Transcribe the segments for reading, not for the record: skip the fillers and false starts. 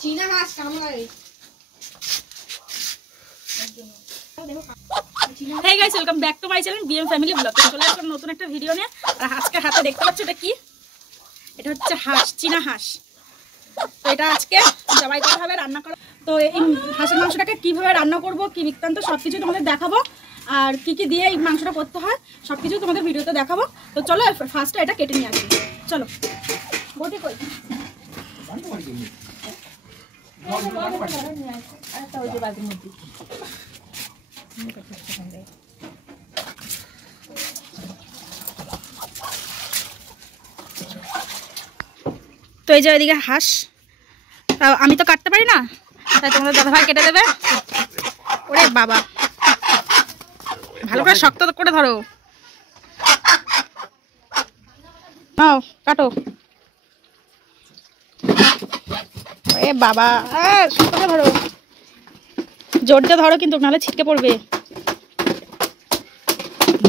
চীনা হাঁস কামড়ায়। Hey guys, welcome back to my channel BM family blog. চলে আসলাম নতুন একটা ভিডিও নিয়ে। আর আজকে হাতে দেখতে পাচ্ছ এটা কি? এটা হচ্ছে হাঁস, চীনা হাঁস। তো এটা আজকে জবাই করা হবে, রান্না করা। তো এই হাঁসের মাংসটাকে কিভাবে রান্না করব, কি বৃত্তান্ত সবকিছু তোমাদের দেখাবো। আর কি কি দিয়ে এই মাংসটা করতে হয় সবকিছু তোমাদের ভিডিওতে দেখাবো। তো চলো ফার্স্টে এটা কেটে নিয়ে আসি। চলো বটি কই তো এই যে ওইদিকে হাঁস, আমি তো কাটতে পারি না, তাই তোমাদের দাদাভাই কেটে দেবে। ওরে বাবা, ভালো করে শক্ত করে ধরো। নাও কাটো। এ বাবা, শক্ত করে ধরো, জোর দিয়ে ধরো কিন্তু নাহলে ছিটকে পড়বে।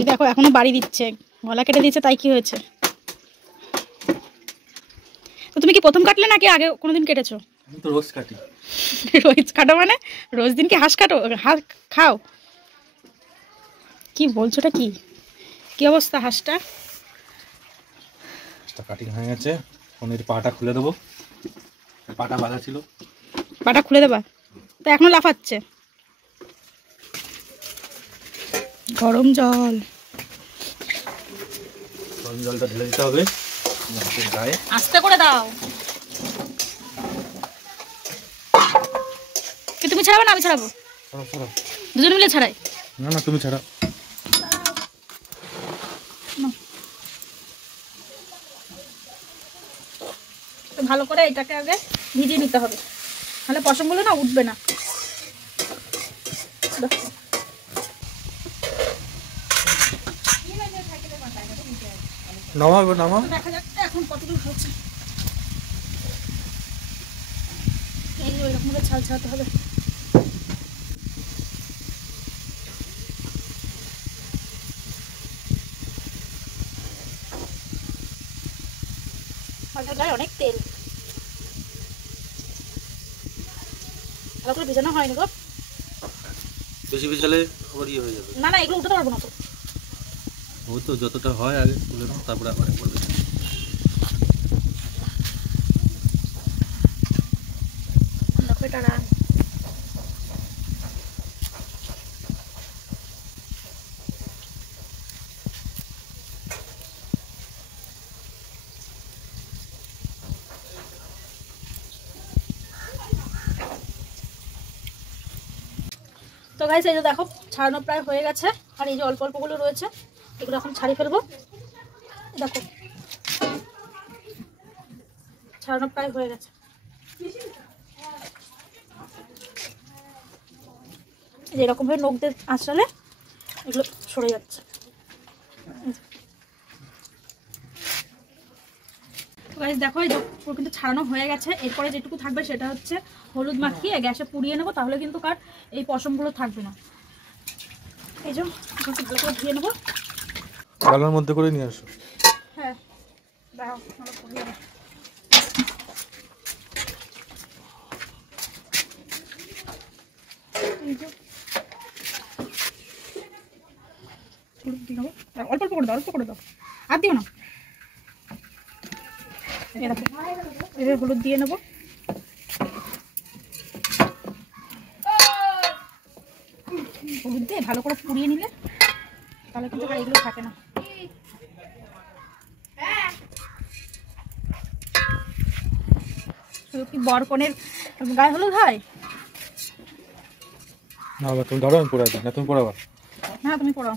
দেখো এখনো বাড়ি দিচ্ছে, গলা কেটে দিচ্ছে, তাই কি হয়েছে? তো তুমি কি প্রথম কাটলে নাকি আগে কোনোদিন কেটেছো? আমি তো রোজ কাটি। রোজ কাটো মানে রোজ দিন কি হাঁস কাটো, হাঁস খাও? কি বলছো, এটা কি কি অবস্থা? হাঁসটা কাটিং হয়ে গেছে, পনির পাটা খুলে দেবো। পাটা বাঁধা ছিল, পাটা খুলে দেবা? তো এখনো লাফাচ্ছে। গরম জল, গরম জলটা ঢেলে দিতে হবে গায়ে। আস্তে করে দাও। কি তুমি ছাড়াবে না আমি ছাড়াবো? দুজন মিলে ছাড়াই। না না, তুমি ছাড়া। তো ভালো করে এটাকে আগে ভিজিয়ে নিতে হবে, নাহলে পশমগুলো না উঠবে না। নামাবো নামাও। দেখা যাক এখন কতদূর হচ্ছে। এই ওইরকম করে ছাল ছাড়াতে হবে। গায়ে অনেক তেল, ভালো করে ভেজানো হয়নি গো। বেশি ভিজালে আবার ইয়ে হয়ে যাবে। না না, এগুলো উঠাতে পারবো না তো। ও তো যতটা হয় আগে তুলে নাও, তারপরে আবার একবার ভেজে। দেখো এটা রান। তো গাইস, এই যে দেখো ছাড়ানো প্রায় হয়ে গেছে। আর এই যে অল্প অল্পগুলো রয়েছে, এগুলো এখন ছাড়িয়ে ফেলবো। দেখো ছাড়ানো প্রায় হয়ে গেছে। এরকম ভাবে নখ দিয়ে আঁচড়ালে এগুলো সরে যাচ্ছে। তো গাইস দেখো, এই যে কিন্তু ছাড়ানো হয়ে গেছে। এরপরে যেটুকু থাকবে সেটা হচ্ছে হলুদ মাখিয়ে গ্যাসে পুড়িয়ে নেবো, তাহলে কিন্তু কার এই পশমগুলো থাকবে না। এই যে ভালো করে ধুয়ে নেবো। গালার মধ্যে করে নিয়ে আসো। হ্যাঁ দাও, ভালো পুড়িয়ে নেবো। অল্প অল্প করে দাও, অল্প করে দাও, আর দিও না। এবার হলুদ দিয়ে নেবো। হলুদ দিয়ে ভালো করে পুড়িয়ে নিলে তাহলে কিন্তু আর এগুলো থাকে না। শুধু কি বরকনের গায়ে হলুদ হয়? না তুমি ধরো, আমি পড়াই দিই। না তুমি পড়াবা। হ্যাঁ তুমি পড়াও।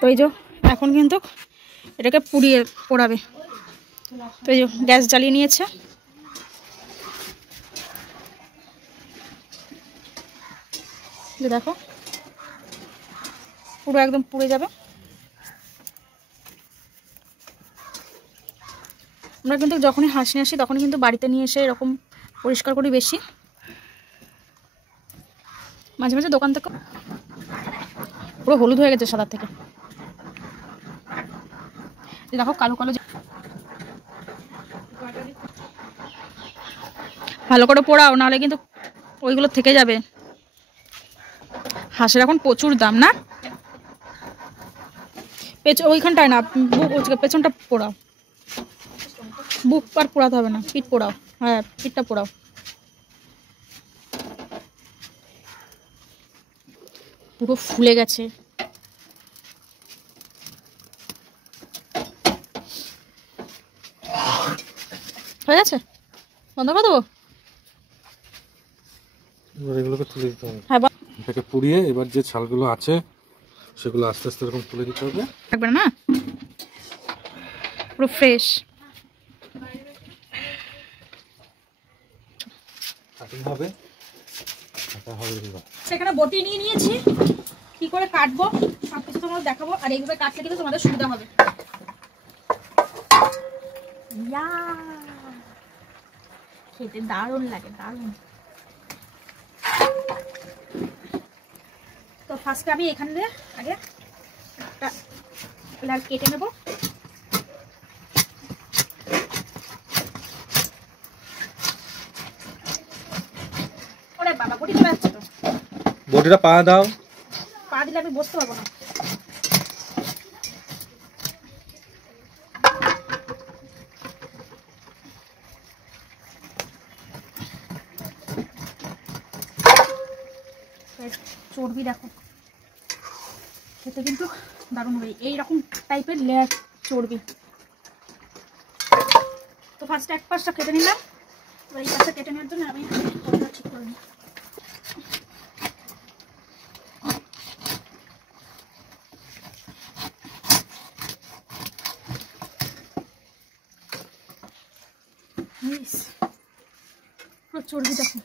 তো এই যে এখন কিন্তু এটাকে পুড়িয়ে পোড়াবে। তো এই যে গ্যাস জ্বালিয়ে নিয়েছে। যে দেখো পুরো একদম পুড়ে যাবে। আমরা কিন্তু যখনই হাঁস নিয়ে আসি তখনই কিন্তু বাড়িতে নিয়ে এসে এরকম পরিষ্কার করি বেশি। মাঝে মাঝে দোকান থেকে পুরো হলুদ হয়ে গেছে সাদা থেকে। দেখো কালো কালো ভালো করে পোড়াও, নাহলে কিন্তু ওইগুলো থেকে যাবে। হাঁসের এখন প্রচুর দাম না? ওইখানটায় না, পেছনটা পোড়াও। বুক আর পোড়াতে হবে না, পিঠ পোড়াও। হ্যাঁ, পিঠটা পোড়াও। পুরো ফুলে গেছে। হয়ে গেছে, বন্ধ করে দেবো। এগুলোকে তুলে দিতে হবে। হ্যাঁ, এটাকে পুড়িয়ে এবার যে ছালগুলো আছে সেগুলো আস্তে আস্তে এরকম তুলে দিতে হবে। থাকবে না, পুরো ফ্রেশ। কাটিং হবে, কাটা হবে। সেখানে বটি নিয়ে নিয়েছি, কি করে কাটবো সব কিছু তোমাদের দেখাবো। আর এইভাবে কাটলে কিন্তু তোমাদের সুবিধা হবে। খেতে দারুণ লাগে, দারুণ। তো ফার্স্টে আমি এখান দিয়ে আগে একটা লেয়ার কেটে নেব। ওরে বাবা, বটি চলে যাচ্ছে তো। বটিটা পা দাও। পা দিলে আমি বসতে পারবো না। চর্বি দেখো, খেতে কিন্তু দারুণ হবে। এইরকম টাইপের লেয়ার চর্বি। তো ফার্স্টে এক পাশটা কেটে নিলাম, এবার এই পাশটা কেটে নেওয়ার জন্য আমি ঠিক করে নিই। পুরো চর্বি দেখো।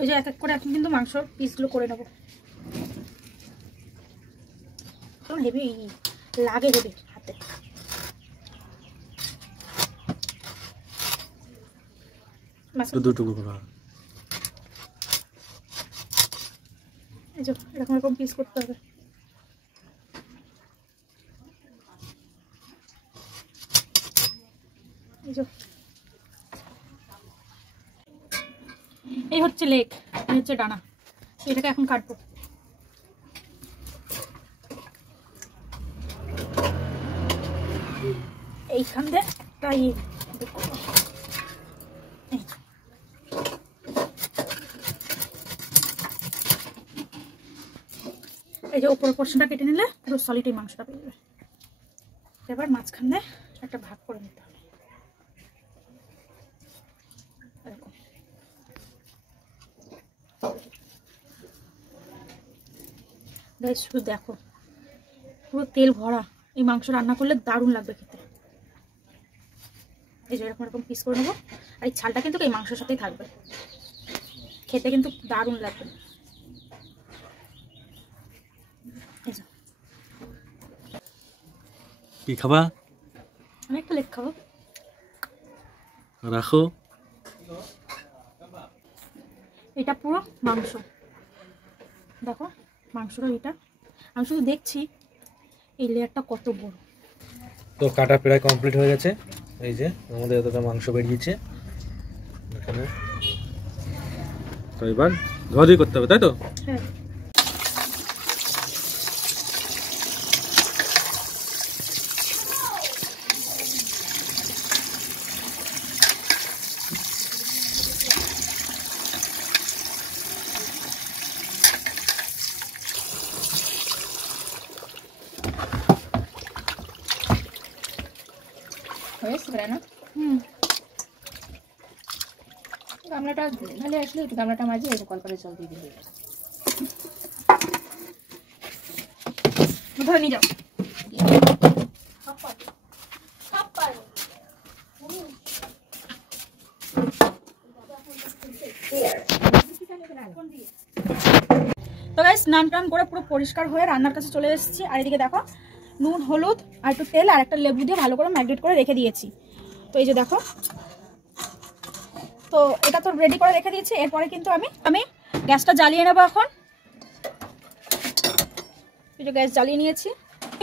ওই যে এক এক করে এখন কিন্তু মাংসর পিসগুলো করে নেবো। হেভি লাগে, হেভি হাতে। দুটুকু করা। এই যে এরকম এরকম পিস করতে হবে। এই হচ্ছে লেগ, এই হচ্ছে ডানা। এটাকে এখন কাটবো। এইখান দিয়ে একটা এই যে উপরের পোর্শনটা কেটে নিলে পুরো সলিড এই মাংসটা পেয়ে যাবে। এবার মাঝখান দিয়ে একটা ভাগ করে নিতে হবে এরকম। গাইস শুধু দেখো, পুরো তেল ভরা। এই মাংস রান্না করলে দারুণ লাগবে খেতে। এই যে এরকম এরকম পিস করে নেবো। আর এই ছালটা কিন্তু এই মাংসের সাথেই থাকবে, খেতে কিন্তু দারুণ লাগবে। কি খাবা? আমি একটা লেগ খাবো। রাখো। এটা পুরো মাংস দেখো, মাংসটা এটা। আমি শুধু দেখছি এই লেয়ারটা কত বড়। তো কাটা প্রায় কমপ্লিট হয়ে গেছে। এই যে আমাদের এতটা মাংস বেরিয়েছে এখানে। তো এবার ধোয়াধুয়ি করতে হবে, তাই তো? হ্যাঁ। গামলাটা ঢালে আসলে একটু গামলাটা মাঝে একটু কল করে জল দিয়ে দিবে। ধরে নিয়ে যাও। তো গাইস স্নান টান করে পুরো পরিষ্কার হয়ে রান্নার কাছে চলে এসেছি। আর এদিকে দেখো নুন, হলুদ আর একটু তেল আর একটা লেবু দিয়ে ভালো করে ম্যারিনেট করে রেখে দিয়েছি। তো এই যে দেখো, তো এটা তো রেডি করে রেখে দিয়েছি। এরপরে কিন্তু আমি গ্যাসটা জ্বালিয়ে নেবো এখন। এই যে গ্যাস জ্বালিয়ে নিয়েছি।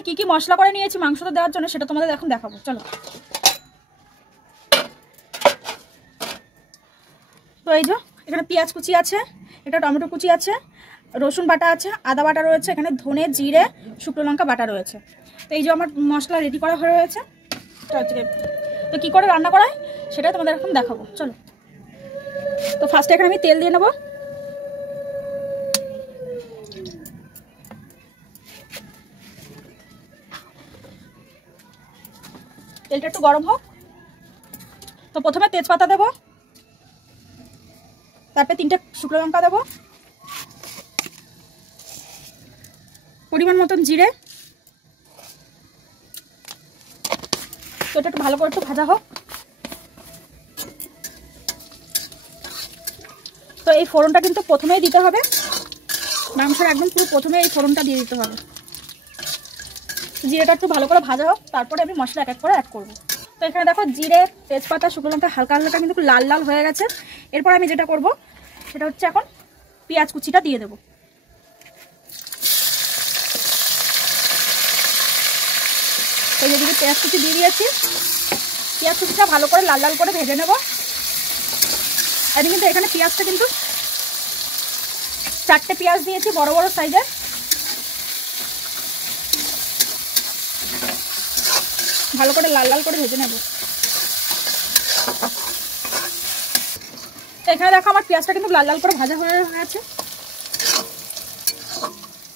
কি কি মশলা করে নিয়েছি মাংসটা দেওয়ার জন্য সেটা তোমাদের এখন দেখাবো, চলো। এই যে এখানে পেঁয়াজ কুচি আছে, এটা টমেটো কুচি আছে, রসুন বাটা আছে, আদা বাটা রয়েছে, এখানে ধনে জিরে শুকনো লঙ্কা বাটা রয়েছে। তো এই যে আমার মশলা রেডি করা হয়ে রয়েছে। তো কী করে রান্না করা হয় সেটা তোমাদের এখন দেখাবো, চলো। তো ফার্স্টে এখানে আমি তেল দিয়ে নেবো। তেলটা একটু গরম হোক। তো প্রথমে তেজপাতা দেবো, তারপরে 3টে শুকনো লঙ্কা দেবো, পরিমাণ মতন জিরে। তো এটা একটু ভালো করে একটু ভাজা হোক। তো এই ফোড়নটা কিন্তু প্রথমেই দিতে হবে, মাংসের একদম পুরো প্রথমে এই ফোড়নটা দিয়ে দিতে হবে। জিরেটা একটু ভালো করে ভাজা হোক, তারপরে আমি মশলা এক এক করে অ্যাড করবো। তো এখানে দেখো জিরে, তেজপাতা, শুকনো লঙ্কা হালকা হালকা কিন্তু লাল লাল হয়ে গেছে। এরপর আমি যেটা করব সেটা হচ্ছে এখন পেঁয়াজ কুচিটা দিয়ে দেবো। এই যে পেঁয়াজ কুচি দিয়ে দিয়েছি, পেঁয়াজ কুচিটা ভালো করে লাল লাল করে ভেজে নেব। আমি কিন্তু এখানে পেঁয়াজটা কিন্তু 4টে পেঁয়াজ দিয়েছি, বড় বড় সাইজের। ভালো করে লাল লাল করে ভেজে নেব। এখানে দেখো আমার পেঁয়াজটা কিন্তু লাল লাল করে ভাজা হয়ে গেছে।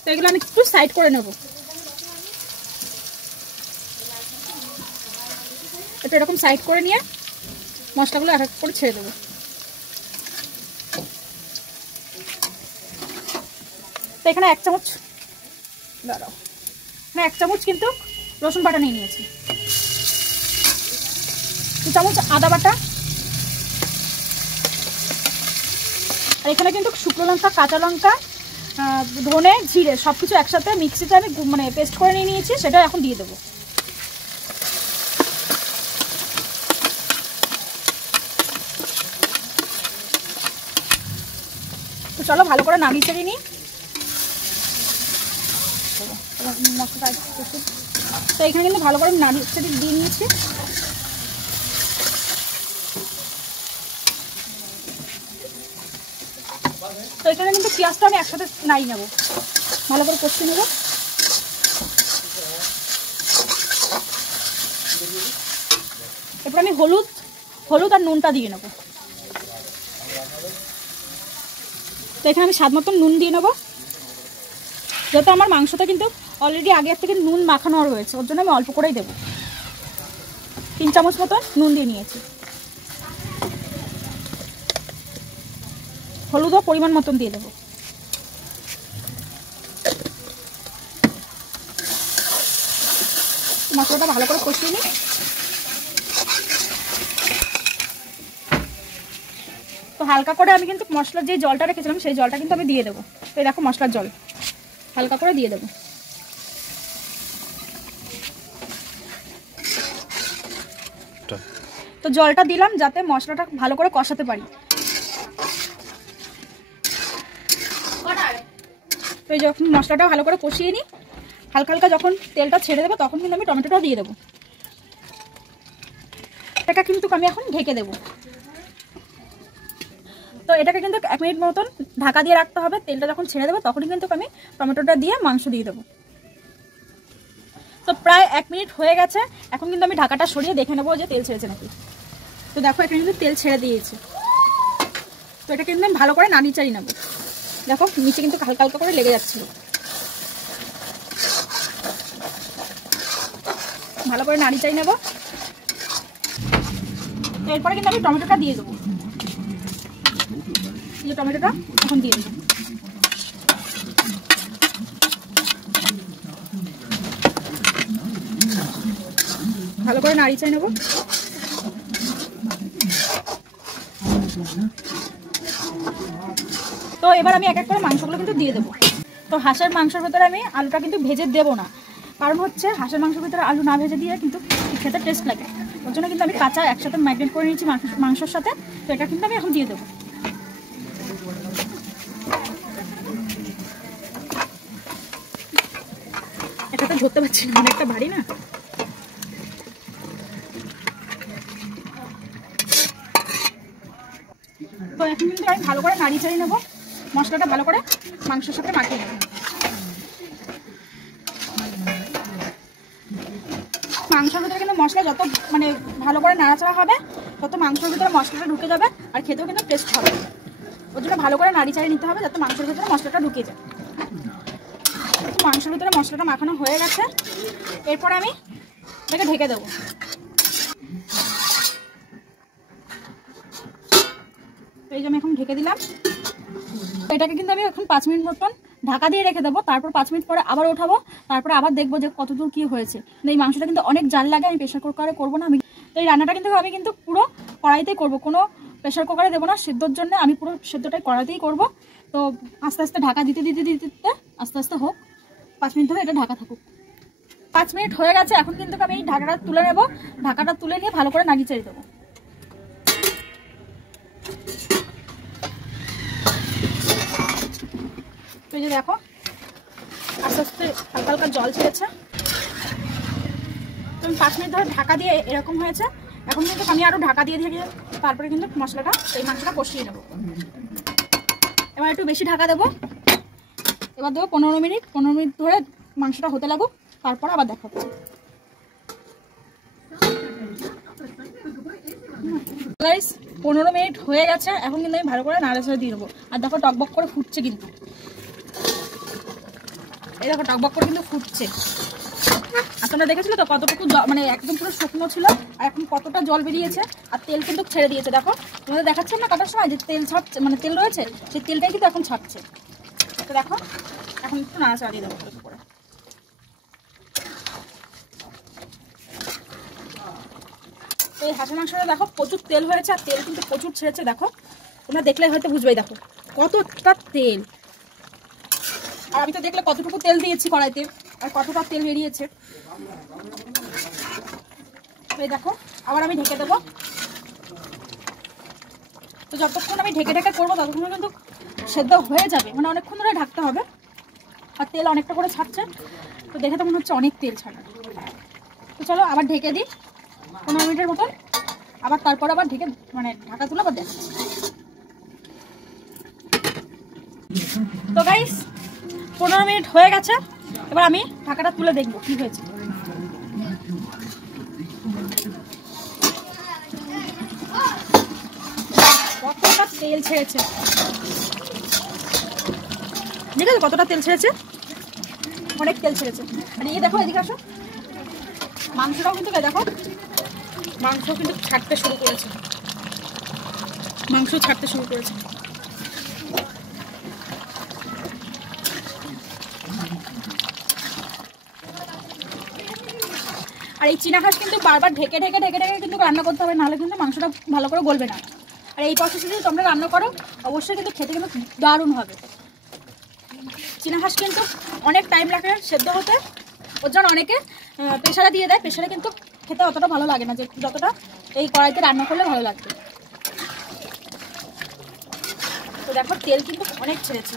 তো এগুলো আমি একটু সাইড করে নেব। এটা এরকম সাইড করে নিয়ে মশলাগুলো এক এক করে ছেড়ে দেবো। তো এখানে 1 চামচ দাঁড়াও, এখানে 1 চামচ কিন্তু রসুন বাটা নিয়ে নিয়েছি, 2 চামচ আদা বাটা, আর এখানে কিন্তু শুকনো লঙ্কা, কাঁচা লঙ্কা, ধনে, জিরে সব কিছু একসাথে মিক্সিতে আমি মানে পেস্ট করে নিয়ে নিয়েছি, সেটা এখন দিয়ে দেবো। তো চলো ভালো করে নামিয়ে চেড়ে নিই মশলাটা। তো এখানে কিন্তু ভালো করে নামিয়ে চেড়ে দিয়ে নিয়েছি। তো এখানে কিন্তু পেঁয়াজটা আমি একসাথে নাড়িয়ে নেবো, ভালো করে কষিয়ে নেবো। এরপর আমি হলুদ আর নুনটা দিয়ে নেবো। তো এখানে আমি স্বাদ মতন নুন দিয়ে নেবো, যেহেতু আমার মাংসটা কিন্তু অলরেডি আগের থেকে নুন মাখানো রয়েছে, ওর জন্য আমি অল্প করেই দেবো। 3 চামচ মতন নুন দিয়ে নিয়েছি। হলুদও পরিমাণ মতন দিয়ে দেবো। মশলাটা ভালো করে কষিয়ে নিই। তো হালকা করে আমি কিন্তু মশলার যে জলটা রেখেছিলাম সেই জলটা কিন্তু আমি দিয়ে দেবো। তো এই দেখো মশলার জল হালকা করে দিয়ে দেবো। তো জলটা দিলাম যাতে মশলাটা ভালো করে কষাতে পারি। তো এই যখন মশলাটা ভালো করে কষিয়ে নিই, হালকা হালকা যখন তেলটা ছেড়ে দেবো তখন কিন্তু আমি টমেটোটা দিয়ে দেবো। এটা কিন্তু আমি এখন ঢেকে দেবো। তো এটাকে কিন্তু 1 মিনিট মতন ঢাকা দিয়ে রাখতে হবে। তেলটা যখন ছেড়ে দেবো তখনই কিন্তু আমি টমেটোটা দিয়ে মাংস দিয়ে দেবো। তো প্রায় 1 মিনিট হয়ে গেছে। এখন কিন্তু আমি ঢাকাটা সরিয়ে দেখে নেবো যে তেল ছেড়েছে নাকি। তো দেখো এখানে কিন্তু তেল ছেড়ে দিয়েছে। তো এটা কিন্তু আমি ভালো করে নাড়িয়ে চাড়িয়ে নেবো। দেখো নিচে কিন্তু হালকা হালকা করে লেগে যাচ্ছিল। ভালো করে নাড়িয়ে চাড়িয়ে নেবো। এরপরে কিন্তু আমি টমেটোটা দিয়ে দেবো। এই টমেটোটা এখন দিয়ে দেবো। ভালো করে নাড়িয়ে চাড়িয়ে নেবো। তো এবার আমি এক এক করে মাংসগুলো কিন্তু দিয়ে দেবো। তো হাঁসের মাংসের ভেতরে আমি আলুটা কিন্তু ভেজে দেবো না, কারণ হচ্ছে হাঁসের মাংসের ভেতরে আলু না ভেজে দিয়ে কিন্তু খেতে টেস্ট লাগে। ওর জন্য কিন্তু আমি কাঁচা একসাথে ম্যারিনেট করে নিয়েছি মাংসের সাথে। তো এটা কিন্তু আমি এখন দিয়ে দেবো। এটা তো ধরতে পারছি না, অনেকটা ভারী না। তো এখন ভালো করে নাড়িয়ে চাড়িয়ে নেবো, মশলাটা ভালো করে মাংসের সাথে মাখিয়ে নেবো। মাংসের ভিতরে কিন্তু মশলা যত মানে ভালো করে নাড়াচাড়া হবে তত মাংসের ভিতরে মশলাটা ঢুকে যাবে আর খেতেও কিন্তু টেস্ট হবে। ওর জন্য ভালো করে নাড়ি চাড়িয়ে নিতে হবে যাতে মাংসের ভিতরে মশলাটা ঢুকে যায়। মাংসের ভিতরে মশলাটা মাখানো হয়ে গেছে, এরপর আমি এটাকে ঢেকে দেবো। এই যে আমি এখন ঢেকে দিলাম, এটাকে কিন্তু আমি এখন 5 মিনিট মতন ঢাকা দিয়ে রেখে দেবো। তারপর 5 মিনিট পরে আবার ওঠাবো, তারপরে আবার দেখবো যে কতদূর কি হয়েছে। এই মাংসটা কিন্তু অনেক জাল লাগে, আমি প্রেশার কুকারে করবো না। আমি তো এই রান্নাটা কিন্তু আমি কিন্তু পুরো কড়াইতেই করবো, কোনো প্রেশার কুকারে দেবো না। সিদ্ধর জন্য আমি পুরো সিদ্ধটাই কড়াইতেই করবো। তো আস্তে আস্তে ঢাকা দিতে দিতে দিতে দিতে আস্তে আস্তে হোক, 5 মিনিট ধরে এটা ঢাকা থাকুক। 5 মিনিট হয়ে গেছে, এখন কিন্তু আমি এই ঢাকাটা তুলে নেবো। ঢাকাটা তুলে নিয়ে ভালো করে নাড়িয়ে চাড়িয়ে দেবো। এই যে দেখো আস্তে আস্তে হালকা হালকা জল ছেড়েছে। তো আমি 5 মিনিট ধরে ঢাকা দিয়ে এরকম হয়েছে। এখন কিন্তু আমি আরো ঢাকা দিয়ে দিয়ে তারপরে কিন্তু মশলাটা এই মাংসটা কষিয়ে নেবো। এবার একটু বেশি ঢাকা দেবো, এবার দেবো 15 মিনিট। 15 মিনিট ধরে মাংসটা হতে লাগুক, তারপর আবার দেখাবো। গাইস 15 মিনিট হয়ে গেছে, এখন কিন্তু আমি ভালো করে নাড়াচাড়া দিয়ে দেবো। আর দেখো টকবক করে ফুটছে কিন্তু, এই দেখো টকবক করে কিন্তু ফুটছে। আর তোমরা দেখেছিলে তো কতটুকু মানে একদম পুরো শুকনো ছিল, আর এখন কতটা জল বেরিয়েছে আর তেল কিন্তু ছেড়ে দিয়েছে। দেখো তোমাদের দেখাচ্ছে না কাটার সময় যে তেল ছাড়ছে, মানে তেল রয়েছে, সেই তেলটাই কিন্তু এখন ছাড়ছে। তো দেখো এখন একটু নাড়াচাড়া দিয়ে দেবো করে। তো এই হাঁসের মাংসটা দেখো প্রচুর তেল হয়েছে, আর তেল কিন্তু প্রচুর ছেড়েছে। দেখো তোমরা দেখলে হয়তো বুঝবেই, দেখো কতটা তেল। আর আমি তো দেখলে কতটুকু তেল দিয়েছি কড়াইতে, আর কতটা তেল বেরিয়েছে। এই দেখো আবার আমি ঢেকে দেবো। তো যতক্ষণ আমি ঢেকে ঢেকে করবো ততক্ষণ কিন্তু সেদ্ধ হয়ে যাবে, মানে অনেকক্ষণ ধরে ঢাকতে হবে। আর তেল অনেকটা করে ছাড়ছে, তো দেখে তো মনে হচ্ছে অনেক তেল ছাড়া। তো চলো আবার ঢেকে দিই 15 মিনিটের মতন, আবার তারপর আবার ঢেকে মানে ঢাকা তুলে আবার দেখ। তো গাইস 15 মিনিট হয়ে গেছে, এবার আমি ঢাকাটা তুলে দেখবো কি হয়েছে। কতটা তেল ছেড়েছে, দেখো কতটা তেল ছেড়েছে, অনেক তেল ছেড়েছে। আর এই দেখো এদিকে আসো, মাংসটাও কিন্তু দেখো মাংস কিন্তু ছাড়তে শুরু করেছে, মাংস ছাড়তে শুরু করেছে। আর এই চীনা হাঁস কিন্তু বারবার ঢেকে ঢেকে ঢেকে ঢেকে কিন্তু রান্না করতে হবে, নাহলে কিন্তু মাংসটা ভালো করে গলবে না। আর এই প্রসেসে যদি তোমরা রান্না করো অবশ্যই কিন্তু খেতে কিন্তু দারুণ হবে। চীনা হাঁস কিন্তু অনেক টাইম লাগে সেদ্ধ হতে, ওর জন্য অনেকে প্রেশারে দিয়ে দেয়। প্রেশারে কিন্তু খেতে অতটা ভালো লাগে না যে যতটা এই কড়াইতে রান্না করলে ভালো লাগবে। তো দেখো তেল কিন্তু অনেক ছেড়েছে।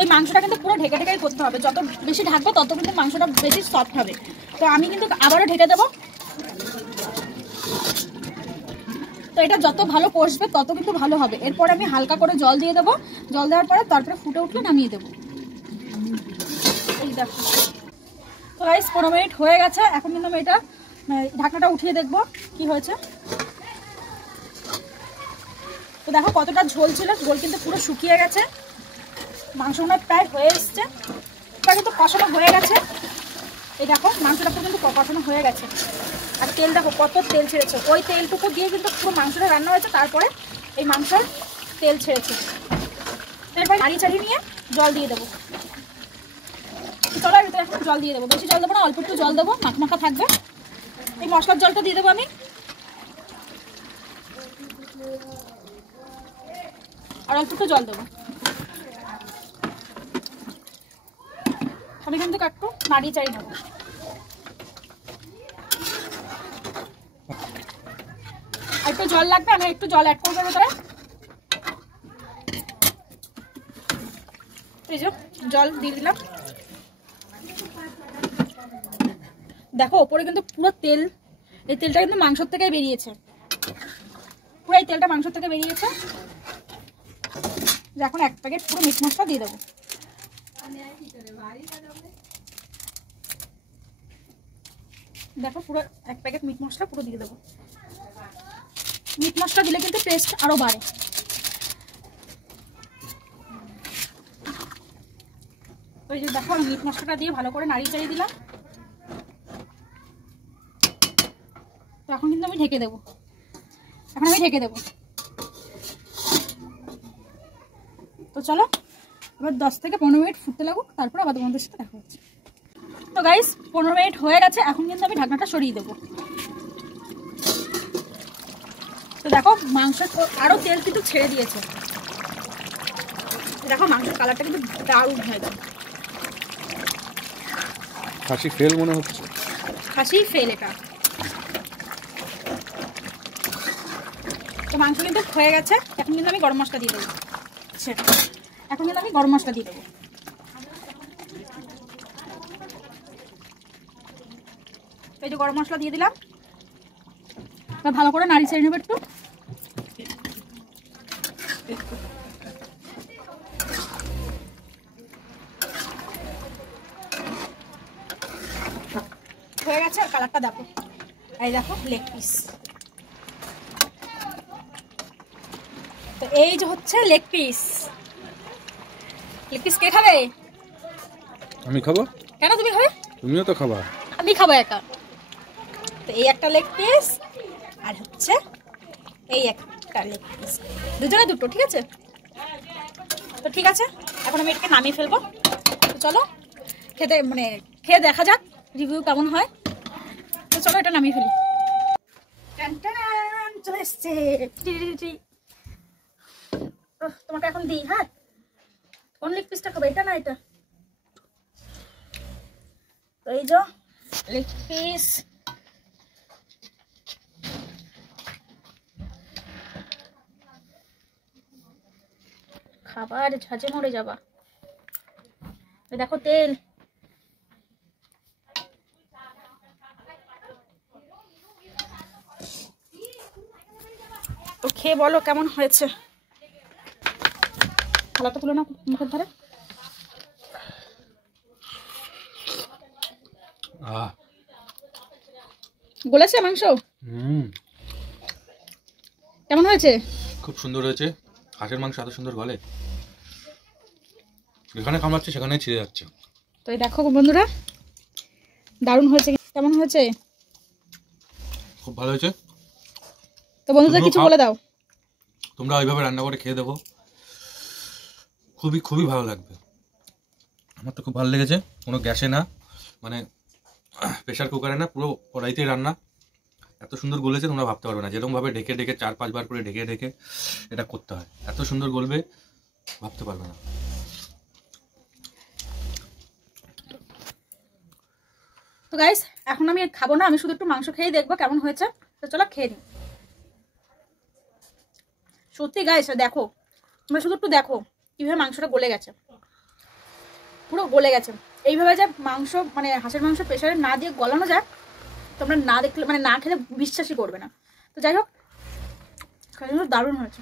এই মাংসটা কিন্তু পুরো ঢেকে ঢেকেই করতে হবে, যত বেশি ঢাকবো তত কিন্তু মাংসটা বেশি সফট হবে। তো আমি কিন্তু আবারও ঢেকে দেবো। তো এটা যত ভালো কষবে তত কিন্তু ভালো হবে। এরপর আমি হালকা করে জল দিয়ে দেবো, জল দেওয়ার পরে তারপরে ফুটে উঠলে নামিয়ে দেবো। এই দেখো তো গাইস 15 মিনিট হয়ে গেছে, এখন কিন্তু আমি এটা ঢাকনাটা উঠিয়ে দেখবো কি হয়েছে। তো দেখো কতটা ঝোল ছিল, ঝোল কিন্তু পুরো শুকিয়ে গেছে, মাংসটা প্রায় হয়ে এসছে, এটা কিন্তু কষানো হয়ে গেছে। এই দেখো মাংসটা কিন্তু কষানো হয়ে গেছে। আর তেল দেখো কত তেল ছেড়েছে, ওই তেলটুকু দিয়ে কিন্তু পুরো মাংসটা রান্না হয়েছে। তারপরে এই মাংসের তেল ছেড়েছে, এরপর নাড়িয়ে চাড়িয়ে নিয়ে জল দিয়ে দেবো। চলো এর ভিতরে এখন জল দিয়ে দেবো, বেশি জল দেবো না, অল্প একটু জল দেবো, মাখা মাখা থাকবে। এই মশলার জলটা দিয়ে দেবো আমি, আর অল্প একটু জল দেবো। আমি কিন্তু একটু নাড়িয়ে চাড়িয়ে নেবো। আর একটু জল লাগবে, আমি একটু জল অ্যাড করবো ভিতরে। এই যে জল দিয়ে দিলাম। দেখো ওপরে কিন্তু পুরো তেল, এই তেলটা কিন্তু মাংসের থেকে বেরিয়েছে। পুরো এই তেলটা মাংস থেকে বেরিয়েছে। এখন 1 প্যাকেট পুরো মিট মশলা দিয়ে দেবো। দেখো পুরো 1 প্যাকেট মিট মশলা পুরো দিয়ে দেবো। মিট মশলা দিলে কিন্তু টেস্ট আরো বাড়ে। ওই যে দেখো আমি মিট মশলাটা দিয়ে ভালো করে নাড়িয়ে চাড়িয়ে দিলাম। তো এখন কিন্তু আমি ঢেকে দেবো। তো চলো এবার 10 থেকে 15 মিনিট ফুটতে লাগুক, তারপর আবার তোমাদের সাথে দেখা হচ্ছে। তো গাইস 15 মিনিট হয়ে গেছে, এখন কিন্তু আমি ঢাকনাটা সরিয়ে দেবো। তো দেখো মাংস আরো তেল কিন্তু ছেড়ে দিয়েছে। দেখো মাংসের কালারটা কিন্তু দারুণ হয়েছে। খাসি ফেল মনে হচ্ছে। খাসি ফেল এটা। তো মাংস কিন্তু হয়ে গেছে, এখন কিন্তু আমি গরম মশলা দিয়ে দেবো। এই যে গরম মশলা দিয়ে দিলাম। ভালো করে নাড়ি ছেড়ে নেবে একটু। হয়ে গেছে, কালারটা দেখো। এই দেখো লেগ পিস। তো এই যে হচ্ছে লেগ পিস। কে খাবে? আমি খাবো। কেন তুমি খাবে? তুমিও তো খাবা। আমি খাবো একা। তো এই একটা লেগ পিস আর হচ্ছে এই একটা লেগ পিস, দুজনে দুটো, ঠিক আছে? তো ঠিক আছে, এখন আমি এটাকে নামিয়ে ফেলবো। তো চলো খেয়ে দেখা যাক রিভিউ কেমন হয়। তো চলো এটা নামিয়ে ফেলি। চলে এসছে। তোমাকে এখন দিই। হ্যাঁ, কোন লেগ পিসটা খাবে, এটা না এটা? তো এই যে লেগ পিস। খাবার ঝাঁঝে মরে যাবা। দেখো তেল। তো খেয়ে বলো কেমন হয়েছে। থালাটা তুলো না মুখের ধারে। গলেছে মাংস? কেমন হয়েছে? খুব সুন্দর হয়েছে। হাঁসের মাংস এত সুন্দর গলে, যেখানে কামড়াচ্ছে সেখানেই ছিঁড়ে যাচ্ছে। তো এই দেখো বন্ধুরা, দারুণ হয়েছে। কেমন হয়েছে? খুব ভালো হয়েছে। তো বন্ধুদের কিছু বলে দাও। তোমরা ওইভাবে রান্না করে খেয়ে দেখো, খুবই খুবই ভালো লাগবে। আমার তো খুব ভালো লেগেছে। কোনো গ্যাসে না, মানে প্রেশার কুকারে না, পুরো কড়াইতে রান্না। এত সুন্দর গলেছে তোমরা ভাবতে পারবে না। যেরকমভাবে ঢেকে ঢেকে 4-5 বার করে ঢেকে ঢেকে এটা করতে হয়, এত সুন্দর গলবে ভাবতে পারবে না। তো গাইস এখন আমি খাবো না, আমি শুধু একটু মাংস খেয়ে দেখবো কেমন হয়েছে। তো চলো খেয়ে নিই। সত্যি গাইস দেখো, তোমরা শুধু একটু দেখো কিভাবে মাংসটা গলে গেছে, পুরো গলে গেছে। এইভাবে যে মাংস হাঁসের মাংস প্রেসারে না দিয়ে গলানো যায়, তোমরা না দেখলে না খেলে বিশ্বাসই করবে না। তো যাই হোক দারুণ হয়েছে।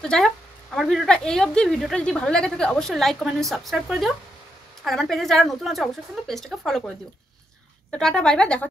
তো যাই হোক আমার ভিডিওটা এই অবধি। ভিডিওটা যদি ভালো লাগে থাকে অবশ্যই লাইক কমেন্ট সাবস্ক্রাইব করে দিও। আর আমার পেজে যারা নতুন আছে অবশ্যই কিন্তু পেজটাকে ফলো করে দিও। তো টাটা বাই বাই, দেখা।